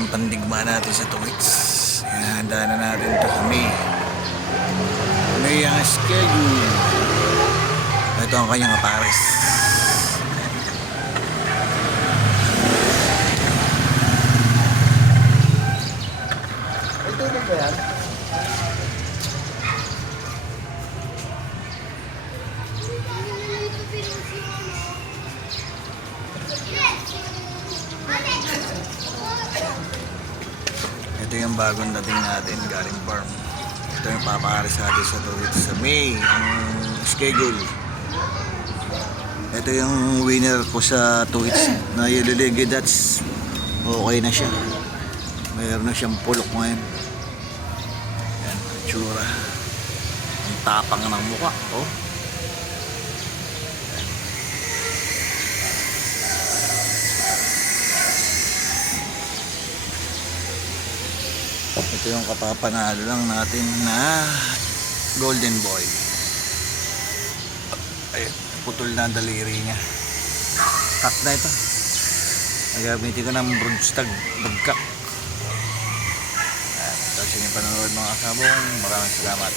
ang pandigma natin sa tuwits. Handa na natin ito sa May ang schedule. Ito ang kanyang aparis. Ito na ba yan? Ito yung bagong dating natin, galing farm. Ito yung papares natin sa tuwits sa May ang schedule. Ito yung winner ko sa tuwits na Yellow Legi. That's okay na siya. Mayroon na siyang pulok ngayon. Yan, tsura. Ang tapang ng mukha. Oh. Ito yung kapapanalo lang natin na golden boy. Ay, putol na ang daliri niya. Cut na ito. Nagamitin ko ng broodstag bagkak. Tapos yung panonood mga kasabong. Maraming salamat.